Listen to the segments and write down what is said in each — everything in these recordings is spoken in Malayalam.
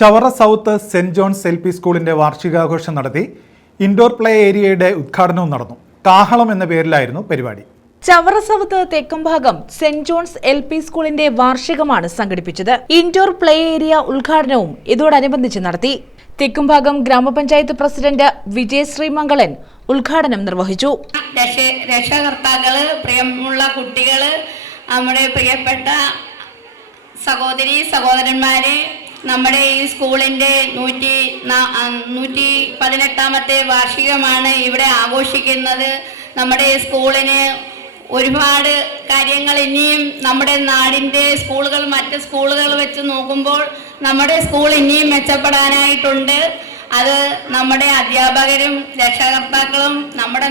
Chavara south saint John's LP. സ്കൂളിന്റെ വാർഷികാഘോഷം നടത്തി. ഇൻഡോർ പ്ലേ ഏരിയയുടെ ഉദ്ഘാടനവും നടന്നു. കാഹളം എന്ന പേരിലായിരുന്നു പരിപാടി. Chavara south Thekkumbhagam saint John's LP. സ്കൂളിന്റെ വാർഷികമാണ് സംഘടിപ്പിച്ചത്. ഇൻഡോർ പ്ലേ ഏരിയ ഉദ്ഘാടനവും ഇതോടനുബന്ധിച്ച് നടത്തി. തെക്കുംഭാഗം ഗ്രാമപഞ്ചായത്ത് പ്രസിഡന്റ് വിജയശ്രീ മംഗളൻ ഉദ്ഘാടനം നിർവഹിച്ചു. രക്ഷകർത്താക്കള്, പ്രിയമുള്ള കുട്ടികള്, നമ്മുടെ പ്രിയപ്പെട്ട സഹോദരി സഹോദരന്മാരെ, നമ്മുടെ ഈ സ്കൂളിന്റെ 118ാമത്തെ വാർഷികമാണ് ഇവിടെ ആഘോഷിക്കുന്നത്. നമ്മുടെ സ്കൂളിന് ഒരുപാട് കാര്യങ്ങൾ ഇനിയും നമ്മുടെ നാടിൻ്റെ സ്കൂളുകൾ മറ്റ് സ്കൂളുകൾ വെച്ച് നോക്കുമ്പോൾ നമ്മുടെ സ്കൂൾ ഇനിയും മെച്ചപ്പെടാനായിട്ടുണ്ട്. അത് നമ്മുടെ അധ്യാപകരും രക്ഷകർത്താക്കളും നമ്മുടെ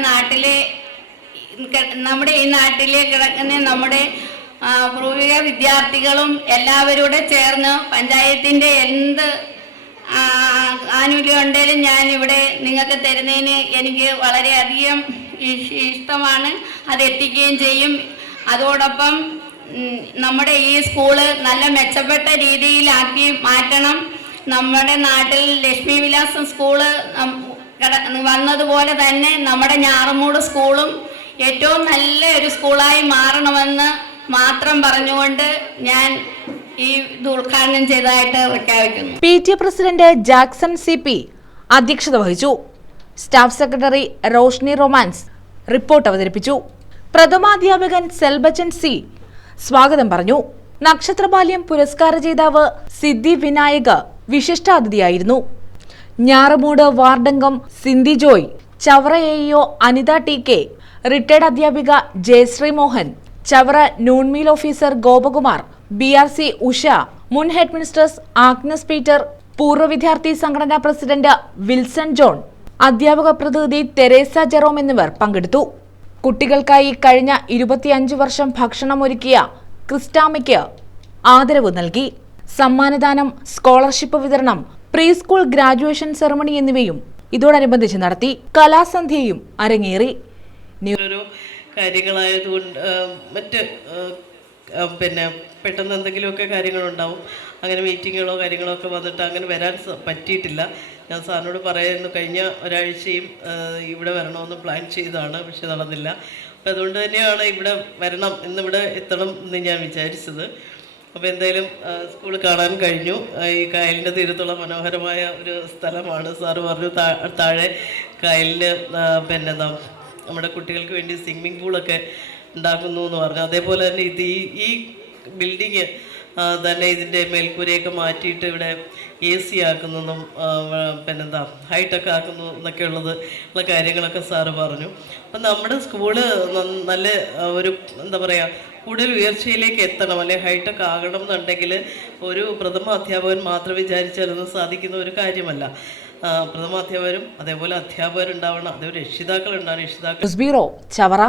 ഈ നാട്ടിലെ കിടക്കുന്ന നമ്മുടെ പൂർവിക വിദ്യാർത്ഥികളും എല്ലാവരോടെ ചേർന്ന് പഞ്ചായത്തിൻ്റെ എന്ത് ആനുകൂല്യം ഉണ്ടെങ്കിലും ഞാൻ ഇവിടെ നിങ്ങൾക്ക് തരുന്നതിന് എനിക്ക് വളരെയധികം ഇഷ്ടമാണ്. അത് എത്തിക്കുകയും ചെയ്യും. അതോടൊപ്പം നമ്മുടെ ഈ സ്കൂള് നല്ല മെച്ചപ്പെട്ട രീതിയിലാക്കി മാറ്റണം. നമ്മുടെ നാട്ടിൽ ലക്ഷ്മി വിലാസം സ്കൂള് വന്നതുപോലെ തന്നെ നമ്മുടെ ഞാറമൂട് സ്കൂളും ഏറ്റവും നല്ല ഒരു സ്കൂളായി മാറണമെന്ന് മാത്രം പറഞ്ഞുകൊണ്ട് ഞാൻ ഈ ഉദ്ഘാടനം ചെയ്തതായിട്ട് പ്രഖ്യാപിക്കുന്നു. PTA പ്രസിഡന്റ് ജാക്സൺ CP അധ്യക്ഷത വഹിച്ചു. Staff secretary Roshni Romans report അവതരിപ്പിച്ചു. പ്രഥമാധ്യാപകൻ സെൽബച്ചൻ C സ്വാഗതം പറഞ്ഞു. നക്ഷത്രബാല്യം പുരസ്കാര ജേതാവ് സിദ്ധി വിനായക വിശിഷ്ടാതിഥിയായിരുന്നു. ഞാറമൂട് വാർഡംഗം Sindhi Joy, Chavara AEO Anitha TK, retired അധ്യാപിക Jayasree Mohan, Chavara noon meal officer Gopakumar, BRC Usha, മുൻ ഹെഡ് മിനിസ്റ്റേഴ്സ് ആഗ്നസ് പീറ്റർ, പൂർവ്വ വിദ്യാർത്ഥി സംഘടനാ പ്രസിഡന്റ് വിൽസൺ ജോൺ, അധ്യാപക പ്രതിനിധി തെരേസ ജെറോം എന്നിവർ പങ്കെടുത്തു. കുട്ടികൾക്കായി കഴിഞ്ഞ 25 വർഷം ഭക്ഷണമൊരുക്കിയ ക്രിസ്റ്റാമയ്ക്ക് ആദരവ് നൽകി. സമ്മാനദാനം, സ്കോളർഷിപ്പ് വിതരണം, പ്രീ സ്കൂൾ ഗ്രാജുവേഷൻ സെറമണി എന്നിവയും ഇതോടനുബന്ധിച്ച് നടത്തി. കലാസന്ധ്യയും അരങ്ങേറി. കാര്യങ്ങളായതുകൊണ്ട് മറ്റ് പെട്ടെന്ന് എന്തെങ്കിലുമൊക്കെ കാര്യങ്ങളുണ്ടാവും. അങ്ങനെ മീറ്റിങ്ങുകളോ കാര്യങ്ങളോ ഒക്കെ വന്നിട്ട് അങ്ങനെ വരാൻ പറ്റിയിട്ടില്ല. ഞാൻ സാറിനോട് പറയുന്നു, കഴിഞ്ഞ ഒരാഴ്ചയും ഇവിടെ വരണമെന്ന് പ്ലാൻ ചെയ്തതാണ്, പക്ഷെ നടന്നില്ല. അപ്പോൾ അതുകൊണ്ട് തന്നെയാണ് ഇവിടെ വരണം, ഇന്നിവിടെ എത്തണം എന്ന് ഞാൻ വിചാരിച്ചത്. അപ്പോൾ എന്തായാലും സ്കൂൾ കാണാൻ കഴിഞ്ഞു. ഈ കായലിൻ്റെ തീരത്തുള്ള മനോഹരമായ ഒരു സ്ഥലമാണ്. സാറ് പറഞ്ഞു താഴെ കായലിന് നമ്മുടെ കുട്ടികൾക്ക് വേണ്ടി സ്വിമ്മിംഗ് പൂളൊക്കെ ഉണ്ടാക്കുന്നു എന്ന് പറഞ്ഞു. അതേപോലെ തന്നെ ഈ ബിൽഡിങ് തന്നെ ഇതിൻ്റെ മേൽക്കൂരയൊക്കെ മാറ്റിയിട്ട് ഇവിടെ AC ആക്കുന്നതും ഹൈടെക് ആക്കുന്നു എന്നൊക്കെ ഉള്ള കാര്യങ്ങളൊക്കെ സാറ് പറഞ്ഞു. അപ്പം നമ്മുടെ സ്കൂള് നല്ല ഒരു കൂടുതൽ ഉയർച്ചയിലേക്ക് എത്തണം, അല്ലെങ്കിൽ ഹൈടെക് ആകണം എന്നുണ്ടെങ്കിൽ ഒരു പ്രഥമ അധ്യാപകൻ മാത്രം വിചാരിച്ചാലൊന്നും സാധിക്കുന്ന ഒരു കാര്യമല്ല. പ്രഥമാധ്യാപകരും അതേപോലെ അധ്യാപകരുണ്ടാവണം, അതേപോലെ രക്ഷിതാക്കളുണ്ടാവണം. ബ്യൂറോ ചവറ.